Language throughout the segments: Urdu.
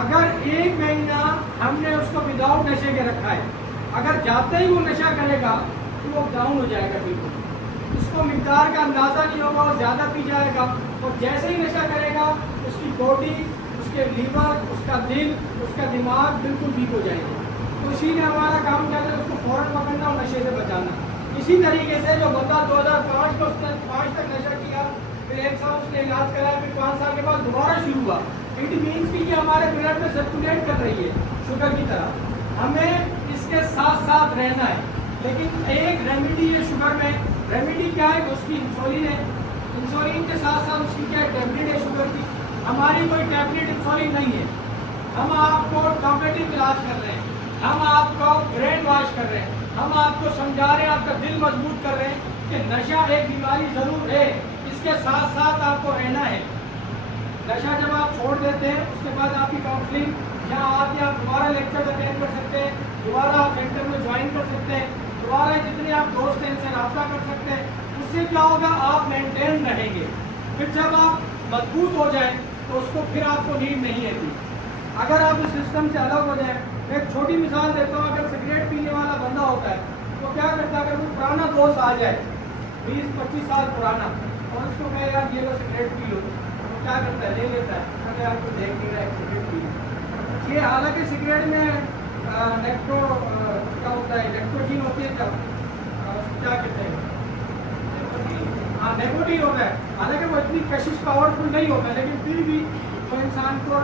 اگر ایک مہینہ ہم نے اس کو وداؤٹ نشے کے رکھا ہے، اگر جاتے ہی وہ نشہ کرے گا تو وہ ڈاؤن ہو جائے گا، بالکل اس کو مقدار کا اندازہ نہیں ہوگا اور زیادہ پی جائے گا، اور جیسے ہی نشہ کرے گا اس کی باڈی، اس کے لیور، اس کا دل، اس کا دماغ بالکل ویک ہو جائے گا۔ تو اسی لیے ہمارا کام کیا ہے، اس کو فوراً پکڑنا اور نشے سے بچانا۔ اسی طریقے سے جو بندہ 2005 کو اس نے 5 تک نشہ کیا، پھر 1 سال اس نے علاج کرایا، پھر 5 سال کے بعد دوبارہ شروع ہوا، اٹ مینس کہ یہ ہمارے بلڈ میں سرکولیٹ کر رہی ہے شوگر کی طرح۔ ہمیں اس کے ساتھ ساتھ رہنا ہے، لیکن ایک ریمیڈی ہے شوگر میں۔ ریمیڈی کیا ہے؟ اس کی انسولین ہے۔ انسولین کے ساتھ ساتھ اس کی کیا ٹیبلٹ ہے شوگر کی؟ ہماری کوئی ٹیبلٹ انسولین نہیں ہے، ہم آپ کو ٹاپیٹو علاج کر رہے ہیں، ہم آپ کو برین واش کر رہے ہیں، ہم آپ کو سمجھا رہے ہیں، آپ کا دل مضبوط کر رہے ہیں کہ نشہ ایک بیماری ضرور ہے، اس کے ساتھ ساتھ آپ کو رہنا ہے۔ نشہ جب آپ چھوڑ دیتے ہیں اس کے بعد آپ کی کاؤنسلنگ یہاں آ کے آپ دوبارہ لیکچر اٹینڈ کر سکتے ہیں، دوبارہ آپ سینٹر میں جوائن کر سکتے ہیں، دوبارہ جتنے آپ دوست ہیں ان سے رابطہ کر سکتے ہیں۔ اس سے کیا ہوگا، آپ مینٹین رہیں گے۔ پھر جب آپ مضبوط ہو جائیں تو اس کو پھر آپ کو نیڈ نہیں رہتی۔ اگر آپ اس سسٹم سے الگ ہو جائیں، ایک چھوٹی مثال دیتا ہوں، اگر سگریٹ پینے والا بندہ ہوتا ہے تو کیا کرتا ہے، اگر وہ پرانا دوست آ جائے 20-25 سال پرانا اور اس کو کہے یار یہ لو سگریٹ پی لو، تو کیا کرتا ہے، لے لیتا ہے، اگر آپ کو دیکھ نہیں رہا ہے سگریٹ پی لو۔ یہ حالانکہ سگریٹ میں نیکٹو کیا ہوتا ہے، نیکٹروجین ہوتی ہے، کیا کہتے ہیں، ہاں نیکوٹین ہوتا ہے، حالانکہ وہ اتنی کشش پاورفل نہیں ہوتا ہے، لیکن پھر بھی وہ انسان کو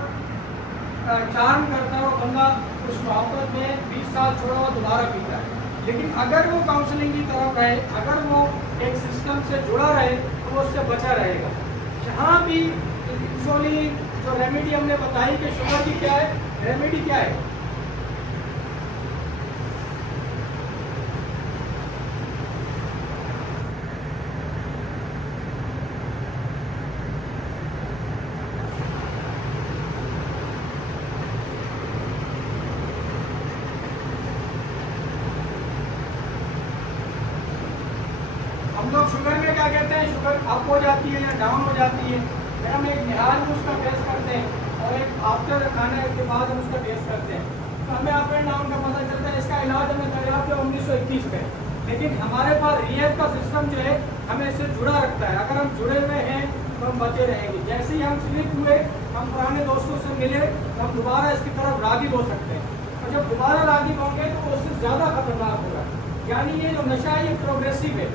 چارم کرتا ہے، وہ بندہ اس محبت میں 20 سال چھوڑا ہوا دوبارہ پیتا ہے۔ لیکن اگر وہ کاؤنسلنگ کی طرف رہے، اگر وہ ایک سسٹم سے جڑا رہے تو وہ اس سے بچا رہے گا۔ جہاں بھی انسولین جو ریمیڈی ہم نے بتائی کہ شوگر کی کیا ہے، ریمیڈی کیا ہے، ہم لوگ شوگر میں کیا کہتے ہیں، شوگر اپ ہو جاتی ہے یا ڈاؤن ہو جاتی ہے، پھر ہم ایک نہال میں اس کا ٹیسٹ کرتے ہیں اور ایک آفٹر کھانے کے بعد ہم اس کا ٹیسٹ کرتے ہیں، تو ہمیں اپ اینڈ ڈاؤن کا پتہ چلتا ہے۔ اس کا علاج ہمیں دریافت ہے 1921 میں، لیکن ہمارے پاس ریہیب کا سسٹم جو ہے ہمیں اس سے جڑا رکھتا ہے۔ اگر ہم جڑے ہوئے ہیں تو ہم بچے رہیں گے۔ جیسے ہی ہم سلپ ہوئے، ہم پرانے دوستوں سے ملے تو ہم دوبارہ اس کی طرف راغب ہو سکتے ہیں، اور جب دوبارہ راغب ہوں گے تو اس سے زیادہ خطرناک ہوگا۔ یعنی یہ جو نشہ ہے یہ پروگریسو ہے،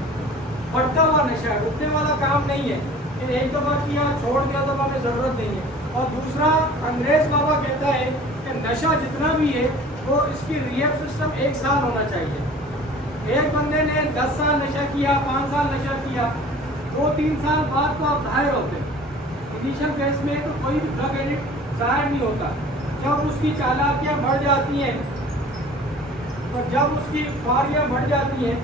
بڑھتا ہوا نشہ ہے، رکنے والا کام نہیں ہے کہ ایک دفعہ کیا چھوڑ دیا تو ہمیں ضرورت نہیں ہے۔ اور دوسرا، انگریز بابا کہتا ہے کہ نشہ جتنا بھی ہے وہ اس کی ریہیب سسٹم 1 سال ہونا چاہیے۔ ایک بندے نے 10 سال نشہ کیا، 5 سال نشہ کیا، 2-3 سال بعد تو آپ ظاہر ہوتے ہیں۔ انیشل فیز میں تو کوئی بھی ڈرگ ایڈکٹ ظاہر نہیں ہوتا، جب اس کی چالاکیاں بڑھ جاتی ہیں اور جب اس کی خواریاں بڑھ جاتی ہیں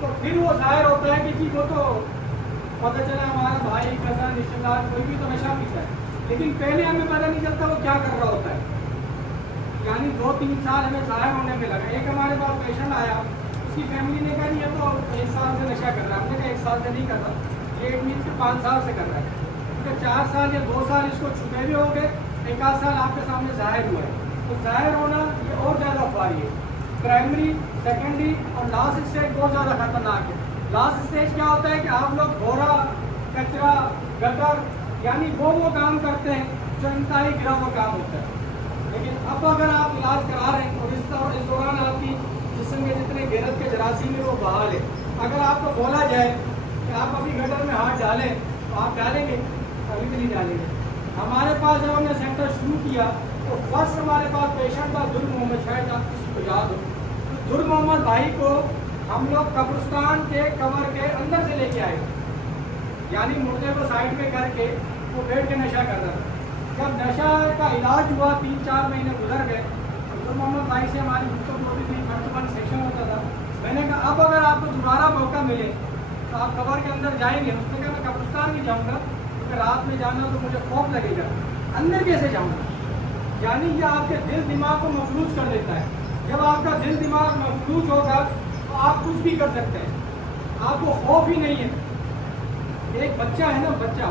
تو پھر وہ ظاہر ہوتا ہے کہ جی وہ تو پتہ چلا ہمارا بھائی کزن رشتے دار کوئی بھی تو نشہ پیتا ہے، لیکن پہلے ہمیں پتہ نہیں چلتا وہ کیا کر رہا ہوتا ہے۔ یعنی 2-3 سال ہمیں ظاہر ہونے میں لگا۔ ایک ہمارے پاس پیشنٹ آیا، اس کی فیملی نے کہا یہ تو 1 سال سے نشہ کر رہا ہے، ہم نے کہا 1 سال سے نہیں کر رہا، یہ مینس کہ 5 سال سے کر رہا ہے، کیونکہ 4 سال یا 2 سال اس کو چھپے ہوئے ہو گئے، 1 سال آپ کے سامنے ظاہر ہوا ہے۔ تو ظاہر ہونا یہ اور زیادہ خواری ہے۔ پرائمری، سیکنڈری اور لاسٹ اسٹیج بہت زیادہ خطرناک ہے۔ لاسٹ اسٹیج کیا ہوتا ہے کہ آپ لوگ گھوڑا، کچرا، گٹر، یعنی وہ کام کرتے ہیں جو انتہائی گرا ہوا کام ہوتا ہے۔ لیکن اب اگر آپ علاج کرا رہے ہیں اور اس دوران آپ کی جسم کے جتنے غیرت کے جراثیم ہیں وہ بحال ہے، اگر آپ کو بولا جائے کہ آپ ابھی گٹر میں ہاتھ ڈالیں تو آپ ڈالیں گے؟ کبھی بھی نہیں ڈالیں گے۔ ہمارے پاس جب ہم نے سینٹر شروع کیا تو فرسٹ ہمارے پاس پیشنٹ تھا در محمد، شاید آپ کسی کو یاد ہو۔ در محمد بھائی کو ہم لوگ قبرستان کے کمر کے اندر سے لے کے آئے، یعنی مردے کو سائڈ پہ کر کے وہ بیٹھ کے نشہ کر رہا تھا۔ جب نشہ کا علاج ہوا، 3-4 مہینے گزر گئے، در محمد بھائی سے ہماری گفتگو ہوتی تھی، 1-to-1 سیشن ہوتا تھا۔ میں نے کہا اب اگر آپ کو دوبارہ موقع ملے تو آپ قبر کے اندر جائیں گے؟ اس نے کہا میں قبرستان نہیں جاؤں گا، کیونکہ رات میں جانا تو مجھے خوف لگے گا، اندر کیسے جاؤں گا؟ یعنی یہ آپ کے دل دماغ کو مفلوج کر دیتا ہے۔ جب آپ کا دل دماغ مفلوج ہوگا تو آپ کچھ بھی کر سکتے ہیں، آپ کو خوف ہی نہیں ایک بچہ ہے نا، بچہ